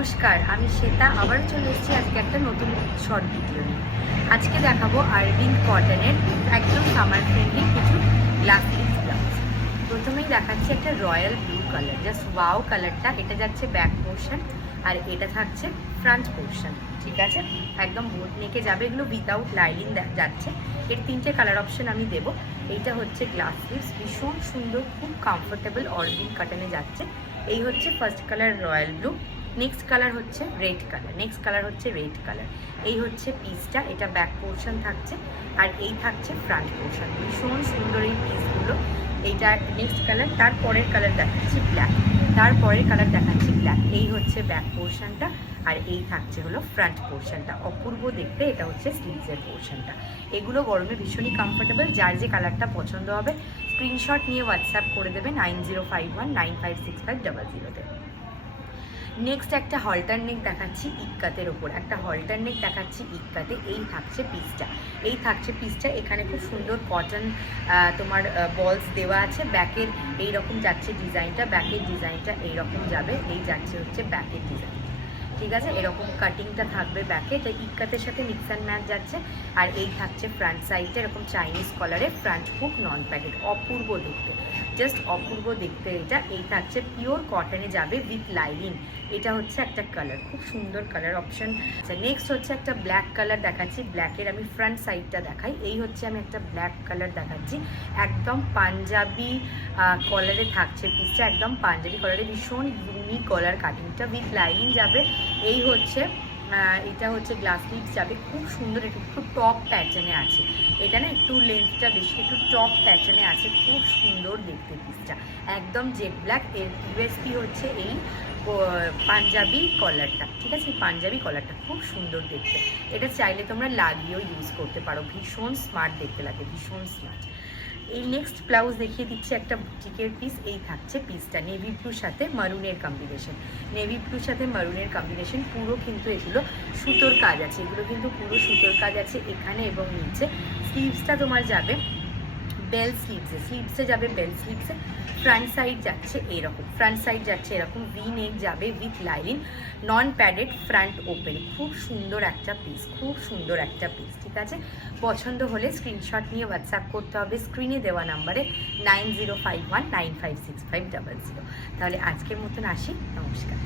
নমস্কার, আমি শ্বেতা আবারও চলে এসেছি আজকে একটা নতুন শর্ট ভিডিও নিয়ে। আজকে দেখাবো আরবিন্দ কটনের একদম সামার ফ্রেন্ডলি কিছু গ্লাস স্লিভস ব্লাউজ। প্রথমেই দেখাচ্ছি একটা royal blue colour, just wow কালারটা। এটা যাচ্ছে ব্যাক পোর্শন আর এটা থাকছে ফ্রন্ট পোর্শন, ঠিক আছে? একদম বোট নেকে যাবে, এগুলো উইদাউট লাইলিং যাচ্ছে। এর তিনটে কালার অপশন আমি দেবো। এইটা হচ্ছে গ্লাস স্লিভস, ভীষণ সুন্দর, খুব কমফোর্টেবল অরবিন্দ কটনে যাচ্ছে। এই হচ্ছে first colour royal blue, next colour হচ্ছে রেড কালার, নেক্সট কালার হচ্ছে রেড কালার। এই হচ্ছে পিসটা, এটা ব্যাক পোর্শন থাকছে আর এই থাকছে ফ্রন্ট পোর্শন। ভীষণ সুন্দর এই পিসগুলো। এইটা নেক্সট কালার, তারপরের কালার দেখাচ্ছি ব্ল্যাক, তারপরের কালার দেখাচ্ছি ব্ল্যাক। এই হচ্ছে ব্যাক পোর্শনটা আর এই থাকছে হলো ফ্রন্ট পোর্শনটা। অপূর্ব দেখতে। এটা হচ্ছে স্লিভসের পোর্শনটা। এগুলো গরমে ভীষণই কমফোর্টেবল। যার যে কালারটা পছন্দ হবে স্ক্রিনশট নিয়ে হোয়াটসঅ্যাপ করে দেবে 9051956500-তে। নেক্সট একটা হল্টার নেক দেখাচ্ছি ইক্কাতের ওপর, একটা হল্টার নেক দেখাচ্ছি ইক্কাতে। এই থাকছে পিসটা, এই থাকছে পিসটা। এখানে খুব সুন্দর কটন তোমার বলস দেওয়া আছে। ব্যাকের এইরকম যাচ্ছে ডিজাইনটা, ব্যাকের ডিজাইনটা এইরকম যাবে। এই যাচ্ছে হচ্ছে ব্যাকের ডিজাইন, ঠিক আছে? এরকম কাটিংটা থাকবে ব্যাকে। তো ইক্কাতের সাথে মিক্স অ্যান্ড ম্যাচ যাচ্ছে। আর এই থাকছে ফ্রন্ট সাইডে এরকম চাইনিজ কলারে ফ্রন্ট হুক, নন প্যাকেট। অপূর্ব দেখতে, জাস্ট অপূর্ব দেখতে এটা। এই থাকছে পিওর কটনে যাবে উইথ লাইলিং। এটা হচ্ছে একটা কালার, খুব সুন্দর কালার অপশন। আচ্ছা, নেক্সট হচ্ছে একটা ব্ল্যাক কালার দেখাচ্ছি। ব্ল্যাকের আমি ফ্রন্ট সাইডটা দেখাই। এই হচ্ছে আমি একটা ব্ল্যাক কালার দেখাচ্ছি, একদম পাঞ্জাবি কলারে থাকছে পিসটা, একদম পাঞ্জাবি কলারে। ভীষণ ইউনিক কলার কাটিংটা, উইথ লাইনিং যাবে। এই হচ্ছে এটা হচ্ছে গ্লাস স্লিভস যাবে, খুব সুন্দর। এটা একটু টপ প্যাটার্নে আছে, এটা না একটু লেন্থটা বেশি, একটু টপ প্যাটার্নে আছে। খুব সুন্দর দেখতে পিসটা, একদম জেড ব্ল্যাক। এর ইউএসপি হচ্ছে এই পাঞ্জাবি কলারটা, ঠিক আছে? পাঞ্জাবি কলারটা খুব সুন্দর দেখতে। এটা চাইলে তোমরা লাগিয়েও ইউজ করতে পারো, ভীষণ স্মার্ট দেখতে লাগে, ভীষণ স্মার্ট। এই নেক্সট ব্লাউজ দেখিয়ে দিচ্ছি একটা বুটিকের পিস। এই থাকছে পিসটা নেভি ব্লুর সাথে মারুনের কম্বিনেশন, নেভি ব্লুর সাথে মারুনের কম্বিনেশন। পুরো কিন্তু এগুলো সুতোর কাজ আছে, এগুলো কিন্তু পুরো সুতোর কাজ আছে এখানে এবং নিচে। স্লিভসটা তোমার যাবে বেল স্লিভসে, স্লিভসে যাবে বেল স্লিভসে। ফ্রন্ট সাইড যাচ্ছে এরকম, ফ্রন্ট সাইড যাচ্ছে এরকম, ভি নেক যাবে with লাইলিং, non padded, front open. খুব সুন্দর একটা পিস, খুব সুন্দর একটা পিস, ঠিক আছে? পছন্দ হলে স্ক্রিনশট নিয়ে হোয়াটসঅ্যাপ করতে হবে স্ক্রিনে দেওয়া নাম্বারে 9051956500। তাহলে আজকের মতন আসি, নমস্কার।